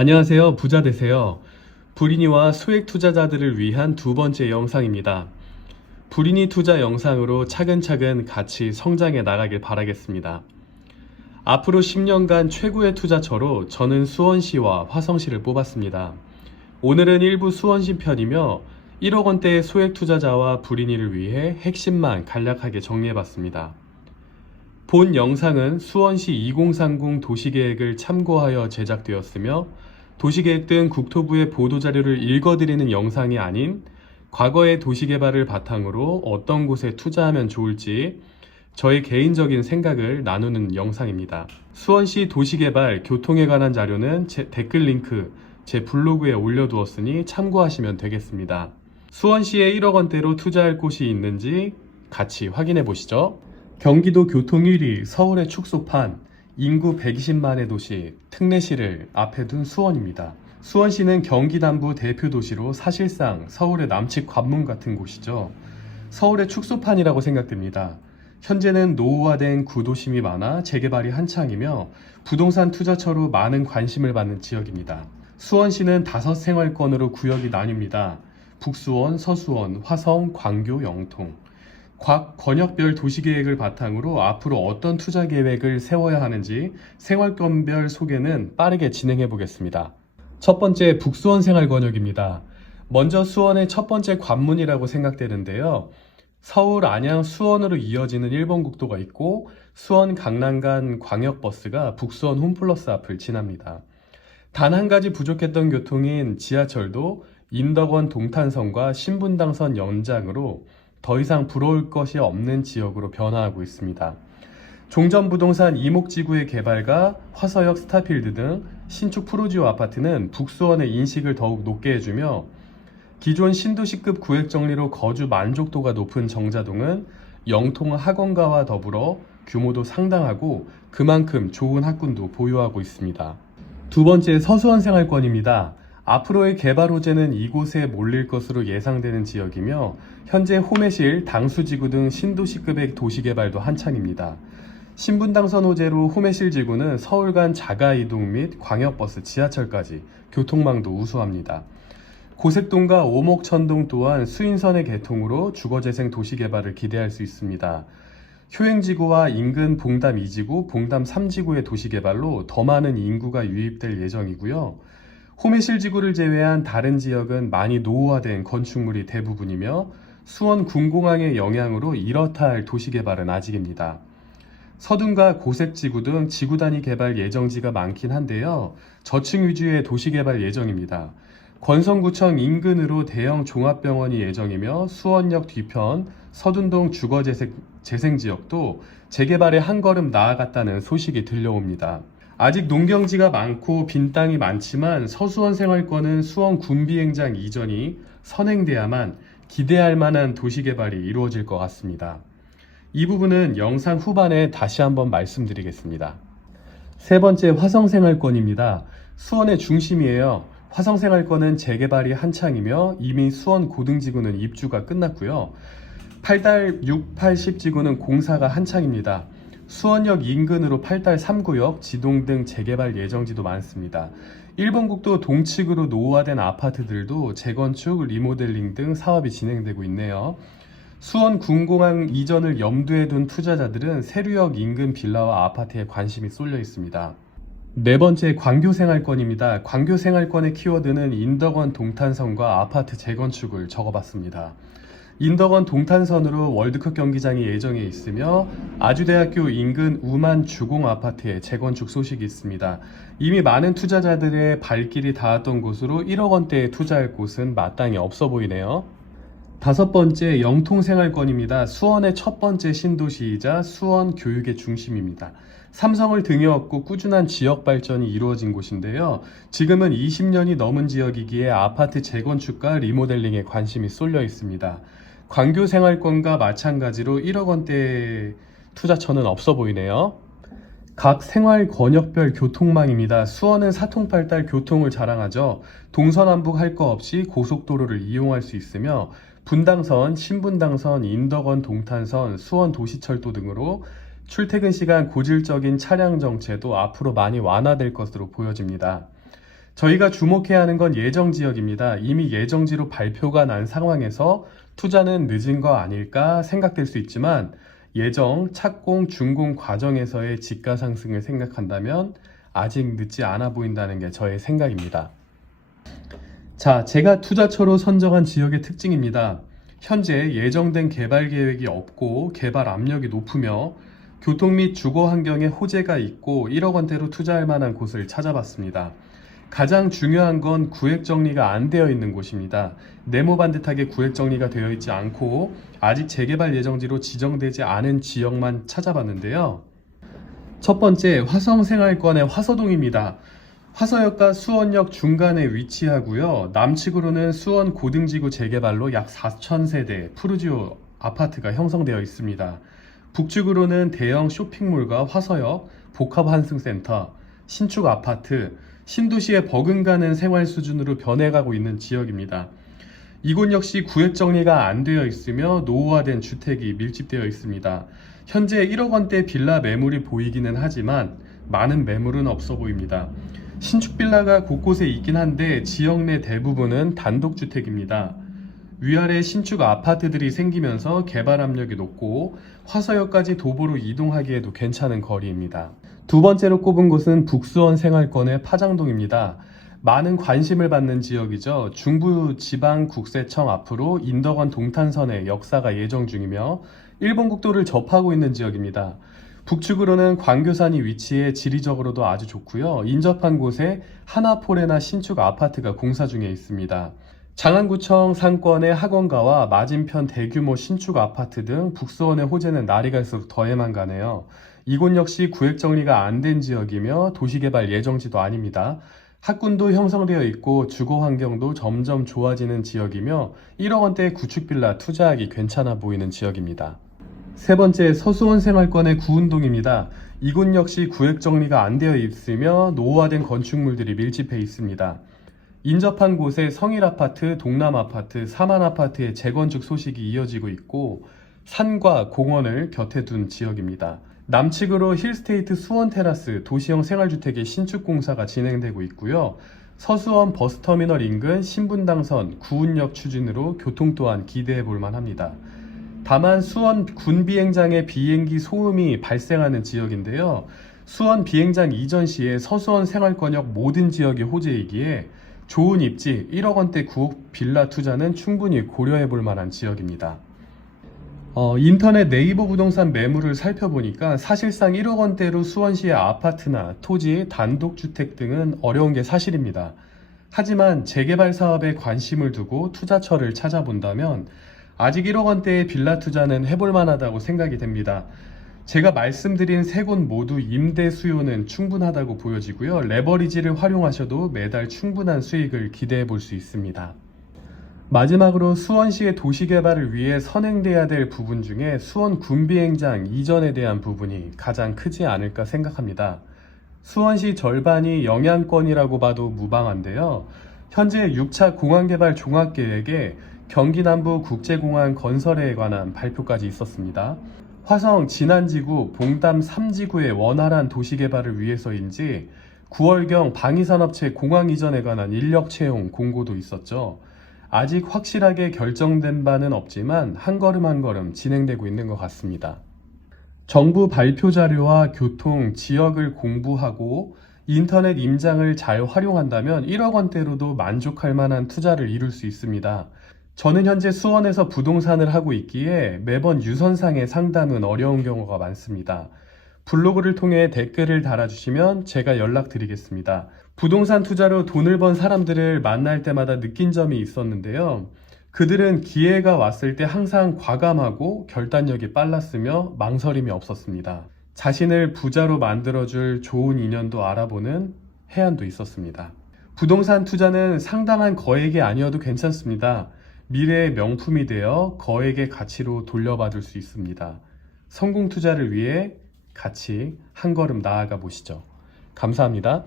안녕하세요. 부자 되세요. 불인이와 소액 투자자들을 위한 두 번째 영상입니다. 불인이 투자 영상으로 차근차근 같이 성장해 나가길 바라겠습니다. 앞으로 10년간 최고의 투자처로 저는 수원시와 화성시를 뽑았습니다. 오늘은 일부 수원시 편이며 1억 원대의 소액 투자자와 불인이를 위해 핵심만 간략하게 정리해봤습니다. 본 영상은 수원시 2030 도시계획을 참고하여 제작되었으며 도시계획 등 국토부의 보도자료를 읽어드리는 영상이 아닌 과거의 도시개발을 바탕으로 어떤 곳에 투자하면 좋을지 저의 개인적인 생각을 나누는 영상입니다. 수원시 도시개발, 교통에 관한 자료는 제 댓글 링크, 제 블로그에 올려두었으니 참고하시면 되겠습니다. 수원시에 1억 원대로 투자할 곳이 있는지 같이 확인해 보시죠. 경기도 교통 1위, 서울의 축소판, 인구 120만의 도시, 특례시를 앞에 둔 수원입니다. 수원시는 경기 남부 대표 도시로 사실상 서울의 남측 관문 같은 곳이죠. 서울의 축소판이라고 생각됩니다. 현재는 노후화된 구도심이 많아 재개발이 한창이며 부동산 투자처로 많은 관심을 받는 지역입니다. 수원시는 5생활권으로 구역이 나뉩니다. 북수원, 서수원, 화성, 광교, 영통. 각 권역별 도시계획을 바탕으로 앞으로 어떤 투자 계획을 세워야 하는지 생활권별 소개는 빠르게 진행해 보겠습니다. 첫 번째, 북수원 생활권역입니다. 먼저 수원의 첫 번째 관문이라고 생각되는데요. 서울, 안양, 수원으로 이어지는 1번 국도가 있고 수원, 강남 간 광역버스가 북수원 홈플러스 앞을 지납니다. 단 한 가지 부족했던 교통인 지하철도 인덕원 동탄선과 신분당선 연장으로 더 이상 부러울 것이 없는 지역으로 변화하고 있습니다. 종전부동산 이목지구의 개발과 화서역 스타필드 등 신축 프로지오 아파트는 북수원의 인식을 더욱 높게 해주며 기존 신도시급 구획 정리로 거주 만족도가 높은 정자동은 영통 학원가와 더불어 규모도 상당하고 그만큼 좋은 학군도 보유하고 있습니다. 두 번째, 서수원 생활권입니다. 앞으로의 개발 호재는 이곳에 몰릴 것으로 예상되는 지역이며 현재 호매실, 당수지구 등 신도시급의 도시개발도 한창입니다. 신분당선 호재로 호매실 지구는 서울 간 자가이동 및 광역버스, 지하철까지 교통망도 우수합니다. 고색동과 오목천동 또한 수인선의 개통으로 주거재생 도시개발을 기대할 수 있습니다. 효행지구와 인근 봉담 2지구, 봉담 3지구의 도시개발로 더 많은 인구가 유입될 예정이고요. 호매실 지구를 제외한 다른 지역은 많이 노후화된 건축물이 대부분이며 수원 군공항의 영향으로 이렇다 할 도시개발은 아직입니다. 서둔과 고색지구 등 지구 단위 개발 예정지가 많긴 한데요. 저층 위주의 도시개발 예정입니다. 권성구청 인근으로 대형 종합병원이 예정이며 수원역 뒤편 서둔동 주거재생지역도 재개발에 한 걸음 나아갔다는 소식이 들려옵니다. 아직 농경지가 많고 빈 땅이 많지만 서수원 생활권은 수원 군비행장 이전이 선행돼야만 기대할 만한 도시개발이 이루어질 것 같습니다. 이 부분은 영상 후반에 다시 한번 말씀드리겠습니다. 세 번째, 화성생활권입니다. 수원의 중심이에요. 화성생활권은 재개발이 한창이며 이미 수원 고등지구는 입주가 끝났고요. 8달 6, 80지구는 공사가 한창입니다. 수원역 인근으로 8달 3구역, 지동 등 재개발 예정지도 많습니다. 1번 국도 동측으로 노후화된 아파트들도 재건축, 리모델링 등 사업이 진행되고 있네요. 수원 군공항 이전을 염두에 둔 투자자들은 세류역 인근 빌라와 아파트에 관심이 쏠려 있습니다. 네 번째, 광교생활권입니다. 광교생활권의 키워드는 인덕원 동탄선과 아파트 재건축을 적어봤습니다. 인덕원 동탄선으로 월드컵 경기장이 예정해 있으며 아주대학교 인근 우만 주공 아파트의 재건축 소식이 있습니다. 이미 많은 투자자들의 발길이 닿았던 곳으로 1억 원대에 투자할 곳은 마땅히 없어 보이네요. 다섯 번째, 영통생활권입니다. 수원의 첫 번째 신도시이자 수원 교육의 중심입니다. 삼성을 등에 업고 꾸준한 지역 발전이 이루어진 곳인데요. 지금은 20년이 넘은 지역이기에 아파트 재건축과 리모델링에 관심이 쏠려 있습니다. 광교 생활권과 마찬가지로 1억 원대 투자처는 없어 보이네요. 각 생활 권역별 교통망입니다. 수원은 사통팔달 교통을 자랑하죠. 동서남북 할 거 없이 고속도로를 이용할 수 있으며 분당선, 신분당선, 인덕원 동탄선, 수원 도시철도 등으로 출퇴근 시간 고질적인 차량 정체도 앞으로 많이 완화될 것으로 보여집니다. 저희가 주목해야 하는 건 예정 지역입니다. 이미 예정지로 발표가 난 상황에서 투자는 늦은 거 아닐까 생각될 수 있지만 예정, 착공, 준공 과정에서의 지가 상승을 생각한다면 아직 늦지 않아 보인다는 게 저의 생각입니다. 자, 제가 투자처로 선정한 지역의 특징입니다. 현재 예정된 개발 계획이 없고 개발 압력이 높으며 교통 및 주거 환경에 호재가 있고 1억 원대로 투자할 만한 곳을 찾아봤습니다. 가장 중요한 건 구획 정리가 안 되어 있는 곳입니다. 네모 반듯하게 구획 정리가 되어 있지 않고 아직 재개발 예정지로 지정되지 않은 지역만 찾아봤는데요. 첫 번째, 화성생활권의 화서동입니다. 화서역과 수원역 중간에 위치하고요. 남측으로는 수원 고등지구 재개발로 약 4,000세대 푸르지오 아파트가 형성되어 있습니다. 북측으로는 대형 쇼핑몰과 화서역, 복합환승센터, 신축 아파트, 신도시의 버금가는 생활 수준으로 변해가고 있는 지역입니다. 이곳 역시 구획 정리가 안 되어 있으며 노후화된 주택이 밀집되어 있습니다. 현재 1억 원대 빌라 매물이 보이기는 하지만 많은 매물은 없어 보입니다. 신축 빌라가 곳곳에 있긴 한데 지역 내 대부분은 단독주택입니다. 위아래 신축 아파트들이 생기면서 개발 압력이 높고 화서역까지 도보로 이동하기에도 괜찮은 거리입니다. 두 번째로 꼽은 곳은 북수원 생활권의 파장동입니다. 많은 관심을 받는 지역이죠. 중부지방국세청 앞으로 인덕원 동탄선의 역사가 예정 중이며 일본 국도를 접하고 있는 지역입니다. 북측으로는 광교산이 위치해 지리적으로도 아주 좋고요. 인접한 곳에 하나포레나 신축 아파트가 공사 중에 있습니다. 장안구청 상권의 학원가와 맞은편 대규모 신축 아파트 등 북수원의 호재는 날이 갈수록 더해만 가네요. 이곳 역시 구획 정리가 안 된 지역이며 도시개발 예정지도 아닙니다. 학군도 형성되어 있고 주거 환경도 점점 좋아지는 지역이며 1억 원대의 구축 빌라 투자하기 괜찮아 보이는 지역입니다. 세 번째, 서수원 생활권의 구운동입니다. 이곳 역시 구획 정리가 안 되어 있으며 노후화된 건축물들이 밀집해 있습니다. 인접한 곳에 성일아파트, 동남아파트, 사만아파트의 재건축 소식이 이어지고 있고 산과 공원을 곁에 둔 지역입니다. 남측으로 힐스테이트 수원테라스 도시형 생활주택의 신축 공사가 진행되고 있고요. 서수원 버스터미널 인근 신분당선 구운역 추진으로 교통 또한 기대해 볼 만합니다. 다만 수원 군비행장의 비행기 소음이 발생하는 지역인데요. 수원 비행장 이전 시에 서수원 생활권역 모든 지역이 호재이기에 좋은 입지 1억 원대 구옥 빌라 투자는 충분히 고려해 볼 만한 지역입니다. 인터넷 네이버 부동산 매물을 살펴보니까 사실상 1억 원대로 수원시의 아파트나 토지, 단독주택 등은 어려운 게 사실입니다. 하지만 재개발 사업에 관심을 두고 투자처를 찾아본다면 아직 1억 원대의 빌라 투자는 해볼 만하다고 생각이 됩니다. 제가 말씀드린 세 곳 모두 임대 수요는 충분하다고 보여지고요. 레버리지를 활용하셔도 매달 충분한 수익을 기대해 볼 수 있습니다. 마지막으로 수원시의 도시개발을 위해 선행돼야 될 부분 중에 수원 군비행장 이전에 대한 부분이 가장 크지 않을까 생각합니다. 수원시 절반이 영향권이라고 봐도 무방한데요. 현재 6차 공항개발 종합계획에 경기 남부 국제공항 건설에 관한 발표까지 있었습니다. 화성 진안지구 봉담 3지구의 원활한 도시개발을 위해서인지 9월경 방위산업체 공항 이전에 관한 인력 채용 공고도 있었죠. 아직 확실하게 결정된 바는 없지만 한 걸음 한 걸음 진행되고 있는 것 같습니다. 정부 발표 자료와 교통, 지역을 공부하고 인터넷 임장을 잘 활용한다면 1억 원대로도 만족할 만한 투자를 이룰 수 있습니다. 저는 현재 수원에서 부동산을 하고 있기에 매번 유선상의 상담은 어려운 경우가 많습니다. 블로그를 통해 댓글을 달아주시면 제가 연락드리겠습니다. 부동산 투자로 돈을 번 사람들을 만날 때마다 느낀 점이 있었는데요. 그들은 기회가 왔을 때 항상 과감하고 결단력이 빨랐으며 망설임이 없었습니다. 자신을 부자로 만들어줄 좋은 인연도 알아보는 해안도 있었습니다. 부동산 투자는 상당한 거액이 아니어도 괜찮습니다. 미래의 명품이 되어 거액의 가치로 돌려받을 수 있습니다. 성공 투자를 위해 같이 한 걸음 나아가 보시죠. 감사합니다.